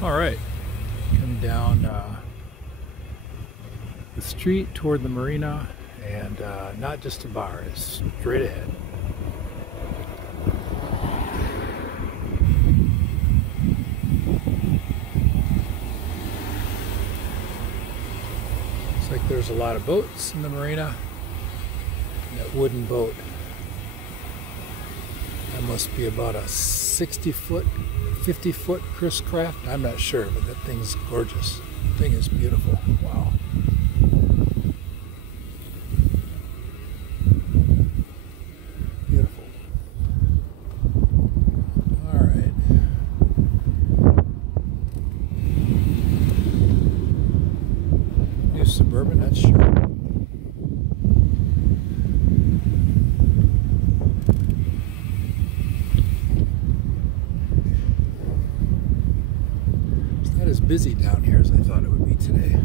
All right, come down the street toward the marina, and not just a bar, it's straight ahead. Looks like there's a lot of boats in the marina. And that wooden boat, that must be about a 60-foot, 50-foot Chris Craft. I'm not sure, but that thing's gorgeous. The thing is beautiful. Wow. Beautiful. All right. New Suburban, not sure. As busy down here as I thought it would be today.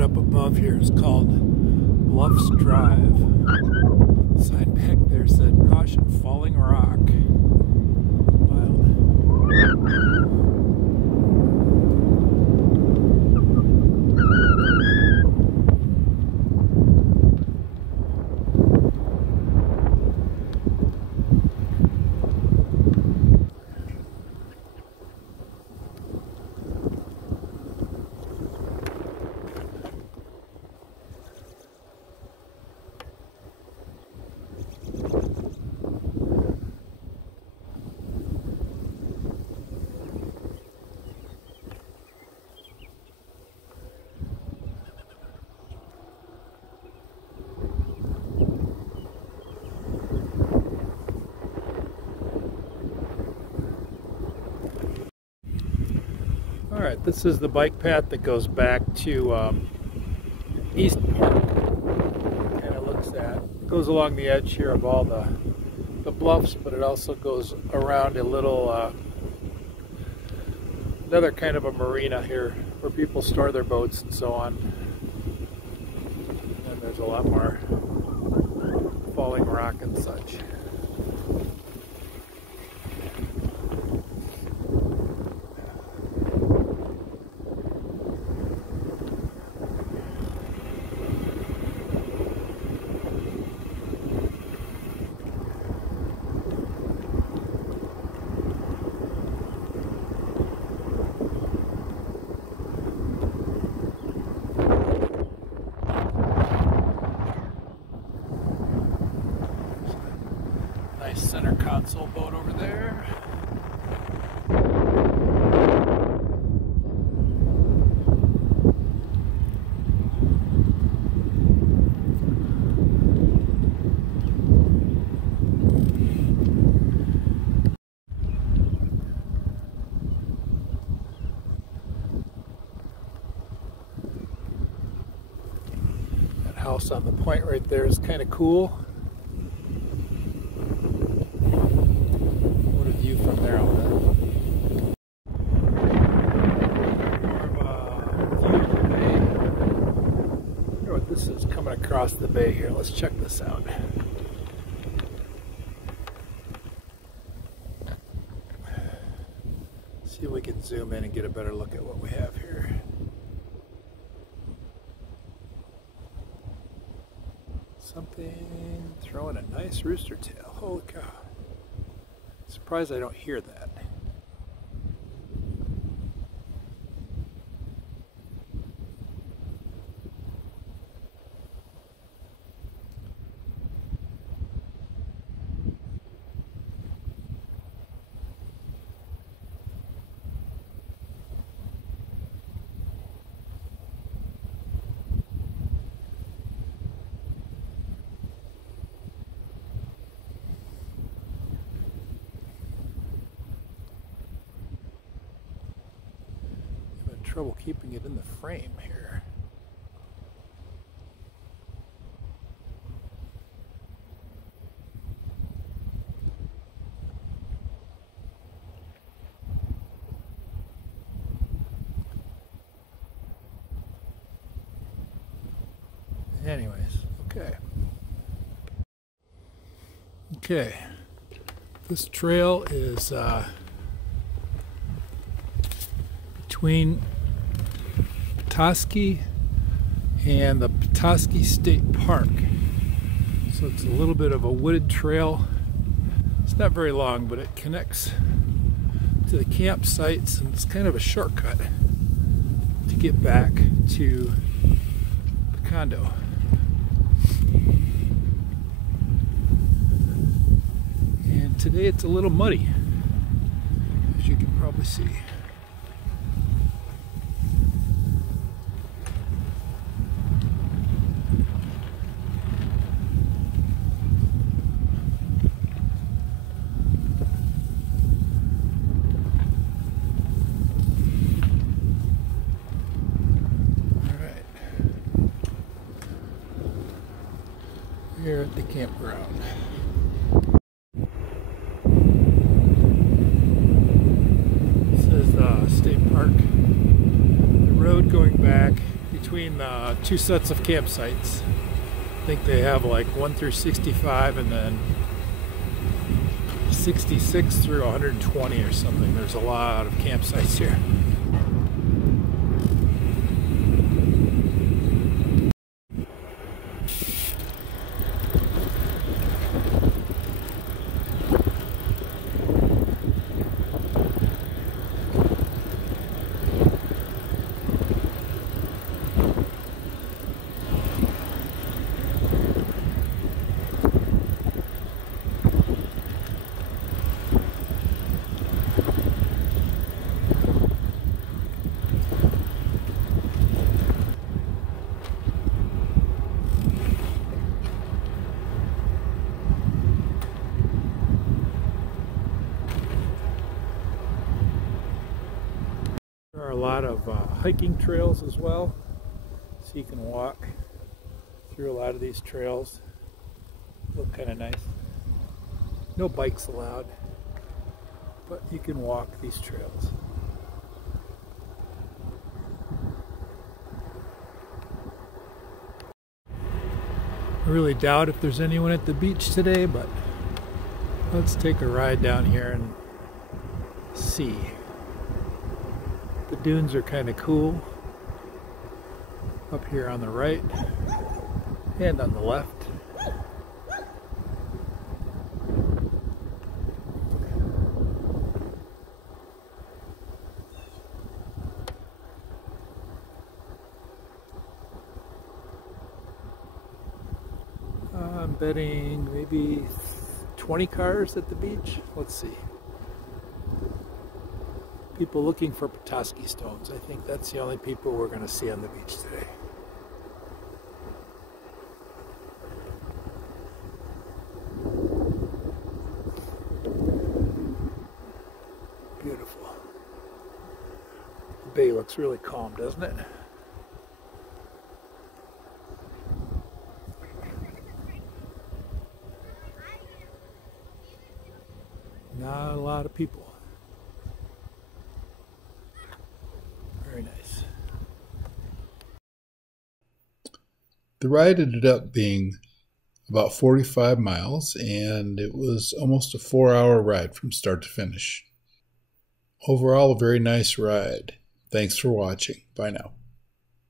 Above here is called Bluffs Drive. The sign back there said caution falling rock. Wild. All right, this is the bike path that goes back to East Park. Kind of looks at, goes along the edge here of all the bluffs, but it also goes around a little, another kind of a marina here where people store their boats and so on. And there's a lot more falling rock and such. Nice center console boat over there. That house on the point right there is kind of cool. What a view from across the bay here. Let's check this out. See if we can zoom in and get a better look at what we have here. Something throwing a nice rooster tail. Holy cow. Surprised I don't hear that. Trouble keeping it in the frame here. Anyways, okay. This trail is between Petoskey and the Petoskey State Park. So it's a little bit of a wooded trail. It's not very long, but it connects to the campsites, and it's kind of a shortcut to get back to the condo. And today it's a little muddy, as you can probably see. Here at the campground. This is the state park. The road going back between the two sets of campsites. I think they have like 1 through 65 and then 66 through 120 or something. There's a lot of campsites here. There are a lot of hiking trails as well, so you can walk through a lot of these trails. Look kind of nice. No bikes allowed, but you can walk these trails. I really doubt if there's anyone at the beach today, but let's take a ride down here and see. The dunes are kind of cool up here on the right and on the left. I'm betting maybe 20 cars at the beach. Let's see. People looking for Petoskey stones. I think that's the only people we're going to see on the beach today. Beautiful. The bay looks really calm, doesn't it? Not a lot of people. Very nice. The ride ended up being about 45 miles, and it was almost a 4-hour ride from start to finish. Overall, a very nice ride. Thanks for watching. Bye now.